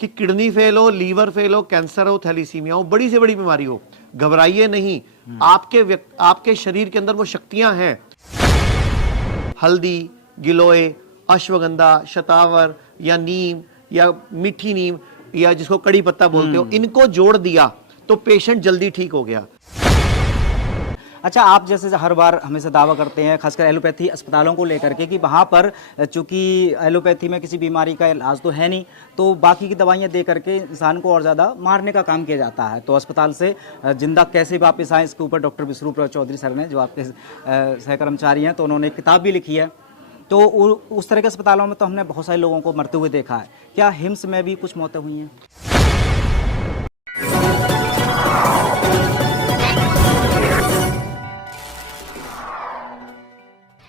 कि kidney fail हो, liver fail हो, कैंसर हो, थैलीसीमिया हो, बड़ी से बड़ी बीमारी हो, घबराइए नहीं। आपके शरीर के अंदर वो शक्तियां हैं। हल्दी, गिलोय, अश्वगंधा, शतावर या नीम या मीठी नीम या जिसको कड़ी पत्ता बोलते हो, इनको जोड़ दिया तो पेशेंट जल्दी ठीक हो गया। अच्छा, आप जैसे हर बार हमेशा दावा करते हैं, खासकर एलोपैथी अस्पतालों को लेकर के, कि वहाँ पर चूंकि एलोपैथी में किसी बीमारी का इलाज तो है नहीं, तो बाकी की दवाइयाँ दे करके इंसान को और ज़्यादा मारने का काम किया जाता है। तो अस्पताल से जिंदा कैसे वापस आए, इसके ऊपर डॉक्टर विश्वरूप चौधरी सर ने, जो आपके सहकर्मचारी हैं, तो उन्होंने एक किताब भी लिखी है। तो उस तरह के अस्पतालों में तो हमने बहुत सारे लोगों को मरते हुए देखा है। क्या हिम्स में भी कुछ मौतें हुई हैं?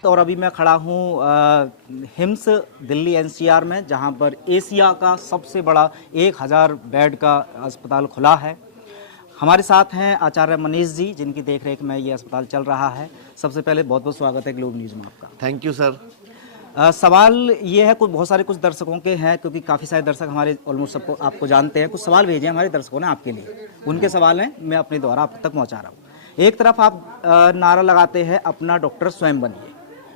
और अभी मैं खड़ा हूँ हिम्स दिल्ली एनसीआर में, जहाँ पर एशिया का सबसे बड़ा 1000 बेड का अस्पताल खुला है। हमारे साथ हैं आचार्य मनीष जी, जिनकी देखरेख में ये अस्पताल चल रहा है। सबसे पहले बहुत बहुत स्वागत है ग्लोब न्यूज़ में आपका। Thank you sir. सवाल ये है, बहुत सारे कुछ दर्शकों के हैं, क्योंकि काफ़ी सारे दर्शक हमारे ऑलमोस्ट सबको आपको जानते हैं। कुछ सवाल भेजे हैं हमारे दर्शकों ने आपके लिए, उनके सवाल हैं, मैं अपने द्वारा आप तक पहुँचा रहा हूँ। एक तरफ आप नारा लगाते हैं अपना डॉक्टर स्वयं बनिए,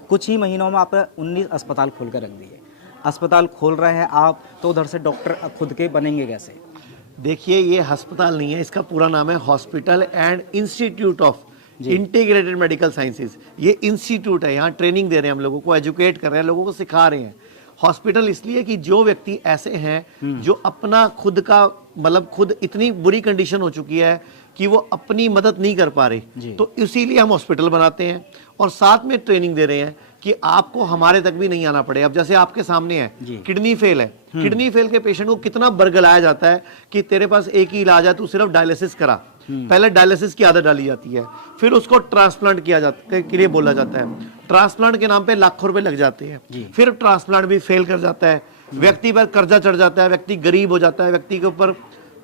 कुछ ही महीनों में आपने 19 अस्पताल खोल कर रख दिए। अस्पताल खोल रहे हैं आप, तो उधर से डॉक्टर खुद के बनेंगे कैसे? देखिए, ये अस्पताल नहीं है, इसका पूरा नाम है hospital and institute of integrated medical sciences. ये इंस्टीट्यूट है, यहाँ ट्रेनिंग दे रहे हैं हम लोगों को, एजुकेट कर रहे हैं, लोगों को सिखा रहे हैं। हॉस्पिटल इसलिए कि जो व्यक्ति ऐसे हैं जो अपना खुद का मतलब खुद इतनी बुरी कंडीशन हो चुकी है कि वो अपनी मदद नहीं कर पा रहे, तो इसीलिए हम हॉस्पिटल बनाते हैं और साथ में ट्रेनिंग दे रहे हैं कि आपको हमारे तक भी नहीं आना पड़े। अब जैसे आपके सामने है, किडनी फेल है, किडनी फेल के पेशेंट को कितना बरगलाया जाता है कि तेरे पास एक ही इलाज है, तू सिर्फ डायलिसिस करा। पहले डायलिसिस की आदत डाली जाती है, फिर उसको ट्रांसप्लांट किया जाता है, के लिए बोला जाता है। ट्रांसप्लांट के नाम पे लाखों रुपए लग जाते हैं, फिर ट्रांसप्लांट भी फेल कर जाता है, व्यक्ति पर कर्जा चढ़ जाता है, व्यक्ति गरीब हो जाता है, व्यक्ति के ऊपर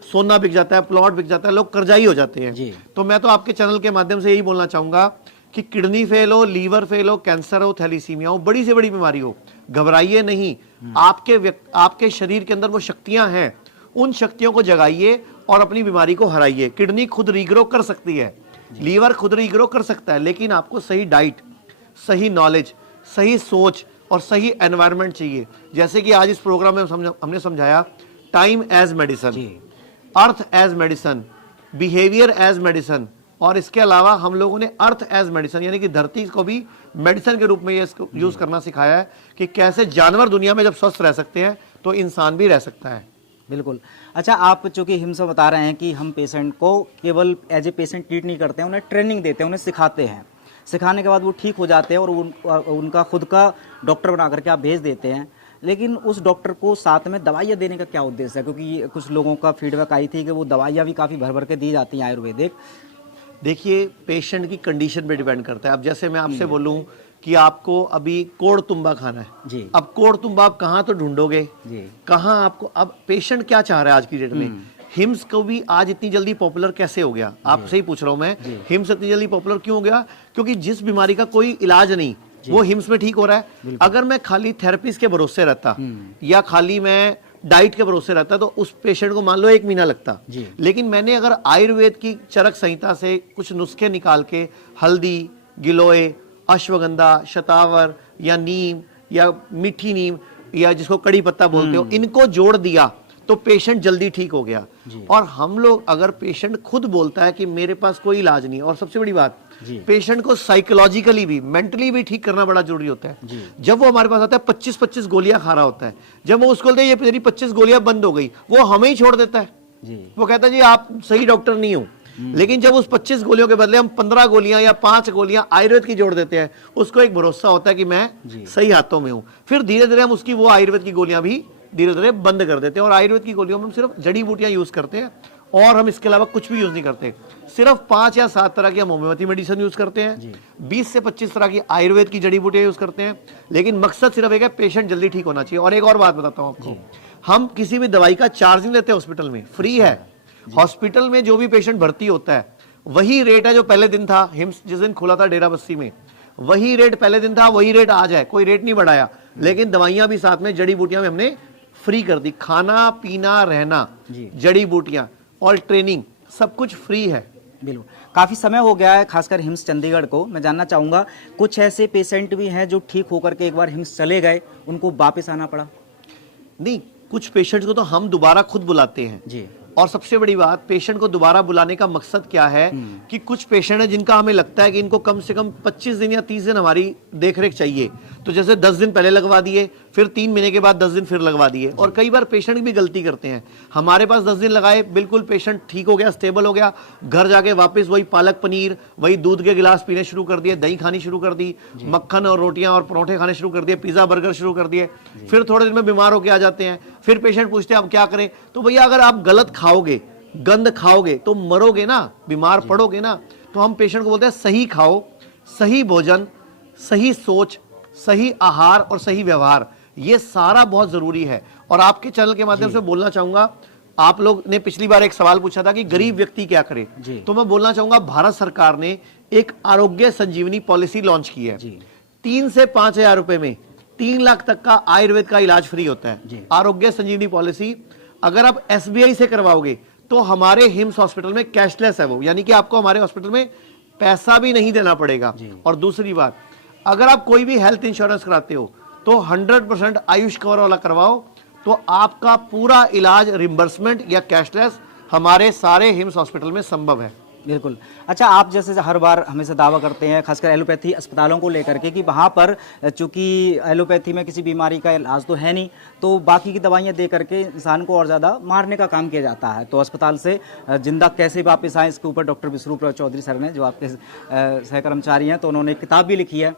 सोना बिक जाता है, प्लॉट बिक जाता है, लोग कर्जाई हो जाते हैं। तो मैं तो आपके चैनल के माध्यम से यही बोलना चाहूंगा कि किडनी फेल हो, लीवर फेल हो, कैंसर हो, थैलीसीमिया हो, बड़ी से बड़ी बीमारी हो, घबराइए नहीं। आपके शरीर के अंदर वो शक्तियां हैं, उन शक्तियों को जगाइए और अपनी बीमारी को हराइए। किडनी खुद रीग्रो कर सकती है, लीवर खुद रीग्रो कर सकता है, लेकिन आपको सही डाइट, सही नॉलेज, सही सोच और सही एनवायरनमेंट चाहिए। जैसे कि आज इस प्रोग्राम में हमने समझाया, time as medicine, earth as medicine, behaviour as medicine, और इसके अलावा हम लोगों ने अर्थ एज मेडिसिन यानी कि धरती को भी मेडिसिन के रूप में ये इसको यूज करना सिखाया है कि कैसे जानवर दुनिया में जब स्वस्थ रह सकते हैं तो इंसान भी रह सकता है। बिल्कुल। अच्छा, आप चूंकि हिम्स बता रहे हैं कि हम पेशेंट को केवल एज ए पेशेंट ट्रीट नहीं करते हैं, उन्हें ट्रेनिंग देते हैं, उन्हें सिखाते हैं, सिखाने के बाद वो ठीक हो जाते हैं और उनका खुद का डॉक्टर बना करके आप भेज देते हैं। लेकिन उस डॉक्टर को साथ में दवाइयाँ देने का क्या उद्देश्य है? क्योंकि कुछ लोगों का फीडबैक आई थी कि वो दवाइयाँ भी काफ़ी भर भर के दी जाती हैं आयुर्वेदिक। देखिए, पेशेंट की कंडीशन पे डिपेंड करता है। अब जैसे मैं आपसे बोलूं कि आपको अभी कोड़ तुम्बा खाना है जी, अब कोड़ तुम्बा आप कहाँ तो ढूंढोगे जी, कहाँ आपको, अब पेशेंट क्या चाह रहा है आज की डेट में? हिम्स को भी आज इतनी जल्दी पॉपुलर कैसे हो गया? आपसे ही पूछ रहा हूं मैं, हिम्स इतनी जल्दी पॉपुलर क्यों हो गया? क्योंकि जिस बीमारी का कोई इलाज नहीं, वो हिम्स में ठीक हो रहा है। अगर मैं खाली थेरेपिस्ट के भरोसे रहता या खाली मैं डाइट के भरोसे रहता तो उस पेशेंट को मान लो 1 महीना लगता, लेकिन मैंने अगर आयुर्वेद की चरक संहिता से कुछ नुस्खे निकाल के हल्दी, गिलोय, अश्वगंधा, शतावर या नीम या मीठी नीम या जिसको कड़ी पत्ता बोलते हो, इनको जोड़ दिया तो पेशेंट जल्दी ठीक हो गया। और हम लोग, अगर पेशेंट खुद बोलता है कि मेरे पास कोई इलाज नहीं, और सबसे बड़ी बात, पेशेंट को साइकोलॉजिकली भी, मेंटली भी ठीक करना बड़ा जरूरी होता है। जब वो हमारे पास आता है 25-25 गोलियां खा रहा होता है, जब वो उसको बोलते हैं ये तेरी 25 गोलियां बंद हो गई, वो हमें ही छोड़ देता है। वो कहता है जी आप सही डॉक्टर नहीं हो। लेकिन जब उस 25 गोलियों के बदले हम 15 गोलियां या 5 गोलियां आयुर्वेद की जोड़ देते हैं, उसको एक भरोसा होता है कि मैं सही हाथों में हूं। फिर धीरे धीरे हम उसकी वो आयुर्वेद की गोलियां भी धीरे धीरे बंद कर देते हैं, और आयुर्वेद की गोलियों में हम सिर्फ जड़ी बूटियां यूज करते हैं और हम इसके अलावा कुछ भी यूज नहीं करते। सिर्फ 5 या 7 तरह की हम होम्योपैथी मेडिसिन यूज करते हैं, 20 से 25 तरह की आयुर्वेद की जड़ी बूटियां यूज करते हैं, लेकिन मकसद सिर्फ एक है, पेशेंट जल्दी ठीक होना चाहिए। और एक और बात बताता हूं आपको, हम किसी भी दवाई का चार्ज नहीं लेते हॉस्पिटल में, फ्री है। हॉस्पिटल में जो भी पेशेंट भर्ती होता है वही रेट है जो पहले दिन था। हिम्स जिस दिन खुला था डेरा बस्सी में, वही रेट पहले दिन था, वही रेट आज है, कोई रेट नहीं बढ़ाया। लेकिन दवाइयां भी साथ में, जड़ी बूटियां भी हमने फ्री कर दी, खाना पीना रहना, जड़ी बूटियां और ट्रेनिंग सब कुछ फ्री है। बिल्कुल, काफ़ी समय हो गया है खासकर हिम्स चंडीगढ़ को। मैं जानना चाहूँगा कुछ ऐसे पेशेंट भी हैं जो ठीक होकर के एक बार हिम्स चले गए, उनको वापस आना पड़ा? नहीं, कुछ पेशेंट्स को तो हम दोबारा खुद बुलाते हैं जी। और सबसे बड़ी बात, पेशेंट को दोबारा बुलाने का मकसद क्या है कि कुछ पेशेंट है जिनका हमें लगता है कि इनको कम से कम 25 दिन या 30 दिन हमारी देखरेख चाहिए, तो जैसे 10 दिन पहले लगवा दिए, फिर 3 महीने के बाद 10 दिन फिर लगवा दिए। और कई बार पेशेंट भी गलती करते हैं, हमारे पास 10 दिन लगाए, बिल्कुल पेशेंट ठीक हो गया, स्टेबल हो गया, घर जाके वापस वही पालक पनीर, वही दूध के गिलास पीने शुरू कर दिए, दही खानी शुरू कर दी, मक्खन और रोटियां और परोठे खाने शुरू कर दिए, पिज्जा बर्गर शुरू कर दिए, फिर थोड़े दिन में बीमार होके आ जाते हैं। फिर पेशेंट पूछते हैं अब क्या करें? तो भैया अगर आप गलत खाओगे, गंद खाओगे तो मरोगे ना, बीमार पड़ोगे ना। तो हम पेशेंट को बोलते हैं सही खाओ, सही भोजन, सही सोच, सही आहार और सही व्यवहार, ये सारा बहुत जरूरी है। और आपके चैनल के माध्यम से बोलना चाहूंगा, आप लोग ने पिछली बार एक सवाल पूछा था कि गरीब व्यक्ति क्या करे, तो मैं बोलना चाहूंगा भारत सरकार ने एक आरोग्य संजीवनी पॉलिसी लॉन्च की है। 3 से 5 हजार रुपए में 3 लाख तक का आयुर्वेद का इलाज फ्री होता है। आरोग्य संजीवनी पॉलिसी अगर आप SBI से करवाओगे तो हमारे हिम्स हॉस्पिटल में कैशलेस है वो, यानी कि आपको हमारे हॉस्पिटल में पैसा भी नहीं देना पड़ेगा। और दूसरी बात, अगर आप कोई भी हेल्थ इंश्योरेंस कराते हो तो 100% आयुष कवर वाला करवाओ, तो आपका पूरा इलाज रिम्बर्समेंट या कैशलेस हमारे सारे हिम्स हॉस्पिटल में संभव है। बिल्कुल। अच्छा, आप जैसे हर बार हमेशा दावा करते हैं खासकर एलोपैथी अस्पतालों को लेकर के कि वहाँ पर चूंकि एलोपैथी में किसी बीमारी का इलाज तो है नहीं, तो बाकी की दवाइयाँ दे करके इंसान को और ज़्यादा मारने का काम किया जाता है। तो अस्पताल से जिंदा कैसे वापस आए, इसके ऊपर डॉक्टर विश्वरूप चौधरी सर ने, जो आपके सहकर्मचारी हैं, तो उन्होंने एक किताब भी लिखी है।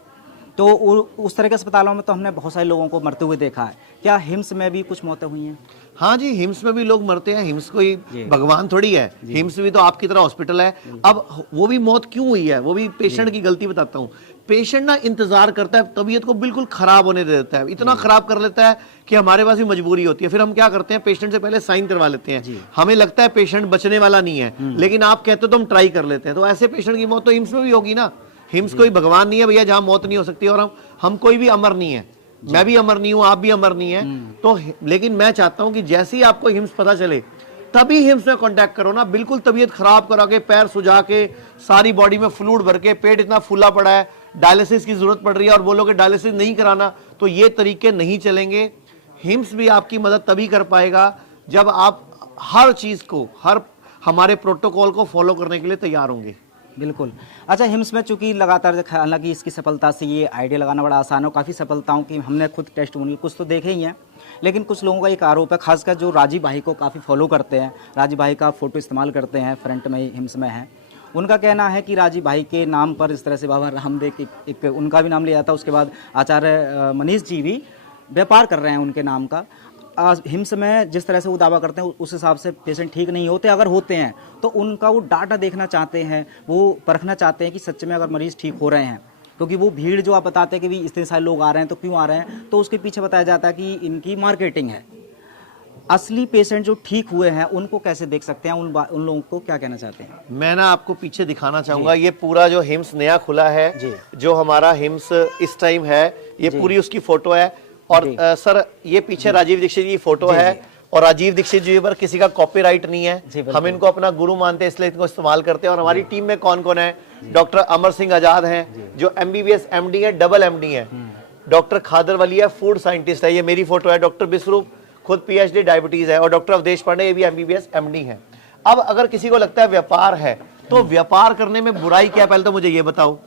तो उस तरह के अस्पतालों में तो हमने बहुत सारे लोगों को मरते हुए देखा है। क्या हिम्स में भी कुछ मौतें हुई हैं? हाँ जी, हिम्स में भी लोग मरते हैं। हिम्स कोई भगवान थोड़ी है, हिम्स भी तो आपकी तरह हॉस्पिटल है। अब वो भी मौत क्यों हुई है, वो भी पेशेंट की गलती बताता हूँ। पेशेंट ना इंतजार करता है, तबीयत को बिल्कुल खराब होने दे देता है, इतना खराब कर लेता है कि हमारे पास भी मजबूरी होती है। फिर हम क्या करते हैं, पेशेंट से पहले साइन करवा लेते हैं। हमें लगता है पेशेंट बचने वाला नहीं है, लेकिन आप कहते हो तो हम ट्राई कर लेते हैं। तो ऐसे पेशेंट की मौत तो हिम्स में भी होगी ना। हिम्स कोई भगवान नहीं है भैया जहां मौत नहीं हो सकती, और हम कोई भी अमर नहीं है, मैं भी अमर नहीं हूं, आप भी अमर नहीं है। तो लेकिन मैं चाहता हूं कि जैसे ही आपको हिम्स पता चले तभी हिम्स में कांटेक्ट करो ना। बिल्कुल तबीयत खराब करा के, पैर सुजा के, सारी बॉडी में फ्लूइड भर के, पेट इतना फूला पड़ा है, डायलिसिस की जरूरत पड़ रही है और बोलोगे डायलिसिस नहीं कराना, तो ये तरीके नहीं चलेंगे। हिम्स भी आपकी मदद तभी कर पाएगा जब आप हर चीज को, हर हमारे प्रोटोकॉल को फॉलो करने के लिए तैयार होंगे। बिल्कुल। अच्छा, हिम्स में चूंकि लगातार, हालांकि इसकी सफलता से ये आइडिया लगाना बड़ा आसान हो, काफ़ी सफलताओं की हमने खुद टेस्टिमोनियल कुछ तो देखे ही हैं, लेकिन कुछ लोगों का एक आरोप है, खासकर जो राजीव भाई को काफ़ी फॉलो करते हैं, राजीव भाई का फोटो इस्तेमाल करते हैं, फ्रंट में ही हिम्स में है। उनका कहना है कि राजीव भाई के नाम पर इस तरह से बाबा रामदेव एक उनका भी नाम लिया जाता है, उसके बाद आचार्य मनीष जी भी व्यापार कर रहे हैं उनके नाम का। हिम्स में जिस तरह से वो दावा करते हैं उस हिसाब से पेशेंट ठीक नहीं होते, अगर होते हैं तो उनका वो डाटा देखना चाहते हैं, वो परखना चाहते हैं कि सच में अगर मरीज ठीक हो रहे हैं। क्योंकि वो भीड़ जो आप बताते हैं कि भी इतने सारे लोग आ रहे हैं तो क्यों आ रहे हैं, तो उसके पीछे बताया जाता है कि इनकी मार्केटिंग है। असली पेशेंट जो ठीक हुए हैं उनको कैसे देख सकते हैं, उन लोगों को क्या कहना चाहते हैं? मैं ना आपको पीछे दिखाना चाहूंगा, ये पूरा जो हिम्स नया खुला है, जो हमारा हिम्स इस टाइम है, ये पूरी उसकी फोटो है। और सर ये पीछे राजीव दीक्षित जी फोटो है, और राजीव दीक्षित जी पर किसी का कॉपीराइट नहीं है, हम इनको अपना गुरु मानते हैं इसलिए इनको इस्तेमाल करते हैं। और हमारी टीम में कौन कौन है, डॉक्टर अमर सिंह आजाद हैं जो MBBS MD है, डबल MD है, डॉक्टर खादर वली है, फूड साइंटिस्ट है, ये मेरी फोटो है, डॉक्टर विश्वरूप खुद PhD डायबिटीज है, और डॉक्टर अवधेश पांडे ये भी MBBS MD है। अब अगर किसी को लगता है व्यापार है, तो व्यापार करने में बुराई क्या, पहले तो मुझे ये बताओ।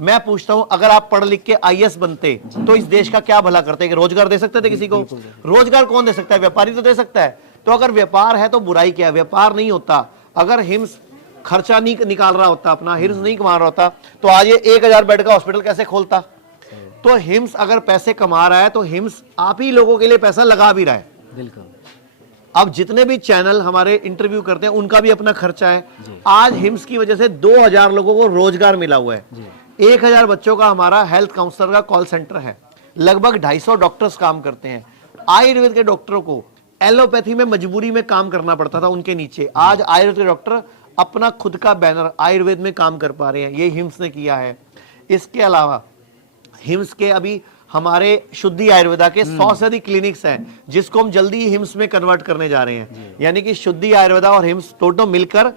मैं पूछता हूं, अगर आप पढ़ लिख के IAS बनते तो इस देश का क्या भला करते, कि रोजगार दे सकते थे किसी को? रोजगार कौन दे सकता है? व्यापारी तो दे सकता है। तो अगर व्यापार है तो बुराई क्या है? व्यापार नहीं होता। अगर हिम्स खर्चा नहीं निकाल रहा होता, अपना हिम्स नहीं कमा रहा होता, तो आज ये 1000 बेड का हॉस्पिटल कैसे खोलता? तो हिम्स अगर पैसे कमा रहा है तो हिम्स आप ही लोगों के लिए पैसा लगा भी रहा है। बिल्कुल। अब जितने भी चैनल हमारे इंटरव्यू करते हैं उनका भी अपना खर्चा है। आज हिम्स की वजह से 2000 लोगों को रोजगार मिला हुआ है। 1000 बच्चों का हमारा हेल्थ काउंसलर का कॉल सेंटर है, लगभग 250 डॉक्टर्स काम करते हैं। आयुर्वेद के डॉक्टरों को एलोपैथी में मजबूरी में काम करना पड़ता था उनके नीचे, आज आयुर्वेद के डॉक्टर अपना खुद का बैनर आयुर्वेद में काम कर पा रहे हैं, ये हिम्स ने किया है। इसके अलावा हिम्स के अभी हमारे शुद्धि आयुर्वेदा के 100 से अधिक क्लिनिक्स हैं जिसको हम जल्दी ही हिम्स में कन्वर्ट करने जा रहे हैं। यानी कि शुद्धि आयुर्वेदा और हिम्स दोनों मिलकर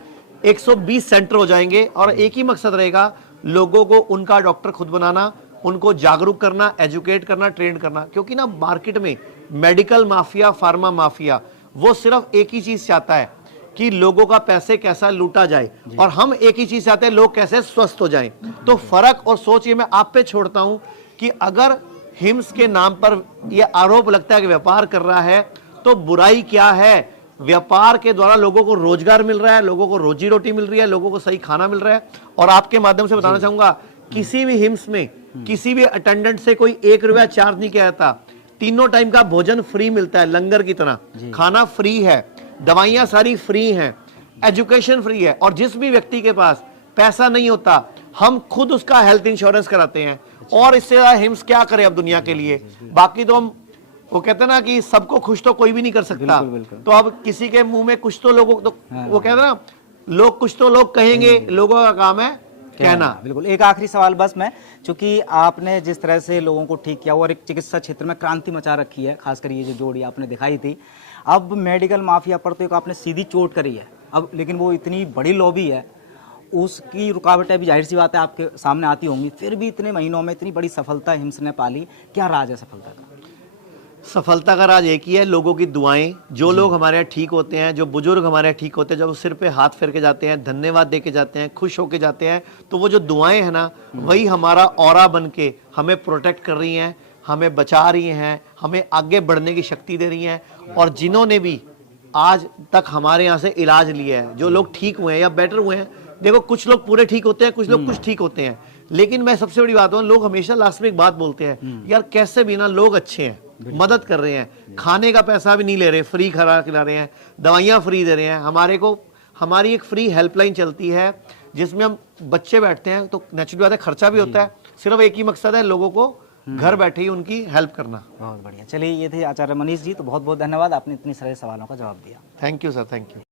120 सेंटर हो जाएंगे और एक ही मकसद रहेगा, लोगों को उनका डॉक्टर खुद बनाना, उनको जागरूक करना, एजुकेट करना, ट्रेन करना। क्योंकि ना मार्केट में मेडिकल माफिया, फार्मा माफिया वो सिर्फ एक ही चीज चाहता है कि लोगों का पैसे कैसा लूटा जाए, और हम एक ही चीज चाहते हैं, लोग कैसे स्वस्थ हो जाएं। तो फर्क और सोच ये मैं आप पे छोड़ता हूं कि अगर हिम्स के नाम पर यह आरोप लगता है कि व्यापार कर रहा है, तो बुराई क्या है? व्यापार के द्वारा लोगों को रोजगार मिल रहा है, लोगों को रोजी रोटी मिल रही है, लोगों को सही खाना मिल रहा है। और आपके माध्यम से बताना चाहूंगा, किसी भी हिम्स में किसी भी अटेंडेंट से कोई 1 रुपया चार्ज नहीं किया जाता। तीनों टाइम का भोजन फ्री मिलता है, लंगर की तरह। खाना फ्री है, दवाइयां सारी फ्री हैं, एजुकेशन फ्री है। और जिस भी व्यक्ति के पास पैसा नहीं होता, हम खुद उसका हेल्थ इंश्योरेंस कराते हैं। और इससे ज्यादा हिम्स क्या करे अब दुनिया के लिए? बाकी तो हम, वो कहते हैं ना कि सबको खुश तो कोई भी नहीं कर सकता। तो अब किसी के मुंह में कुछ तो लोगों तो वो कहते हैं ना, लोग कुछ तो लोग कहेंगे, लोगों का काम है कहना। बिल्कुल। एक आखिरी सवाल बस मैं, चूंकि आपने जिस तरह से लोगों को ठीक किया और एक चिकित्सा क्षेत्र में क्रांति मचा रखी है, खासकर ये जो जोड़ी आपने दिखाई थी, अब मेडिकल माफिया पर तो एक आपने सीधी चोट करी है अब, लेकिन वो इतनी बड़ी लॉबी है, उसकी रुकावटें भी जाहिर सी बात है आपके सामने आती होंगी। फिर भी इतने महीनों में इतनी बड़ी सफलता हिम्स ने पाली, क्या राज है सफलता का? सफलता का राज एक ही है, लोगों की दुआएं। जो लोग हमारे यहाँ ठीक होते हैं, जो बुजुर्ग हमारे यहाँ ठीक होते हैं, जब वो सिर पे हाथ फेर के जाते हैं, धन्यवाद दे के जाते हैं, खुश होके जाते हैं, तो वो जो दुआएं हैं ना, वही हमारा ऑरा बन के हमें प्रोटेक्ट कर रही हैं, हमें बचा रही हैं, हमें आगे बढ़ने की शक्ति दे रही हैं। और जिन्होंने भी आज तक हमारे यहाँ से इलाज लिया है, जो लोग ठीक हुए हैं या बेटर हुए हैं, देखो कुछ लोग पूरे ठीक होते हैं, कुछ लोग कुछ ठीक होते हैं, लेकिन मैं सबसे बड़ी बात हूँ, लोग हमेशा लास्ट में एक बात बोलते हैं, यार कैसे भी ना लोग अच्छे हैं, मदद कर रहे हैं, खाने का पैसा भी नहीं ले रहे, फ्री खिला रहे हैं, दवाइयाँ फ्री दे रहे हैं। हमारी एक फ्री हेल्पलाइन चलती है जिसमें हम बच्चे बैठते हैं, तो नेचुरल बात है खर्चा भी होता है, सिर्फ एक ही मकसद है, लोगों को घर बैठे ही उनकी हेल्प करना। बहुत बढ़िया। चलिए, ये थे आचार्य मनीष जी, तो बहुत बहुत धन्यवाद, आपने इतनी सारे सवालों का जवाब दिया। Thank you sir, thank you.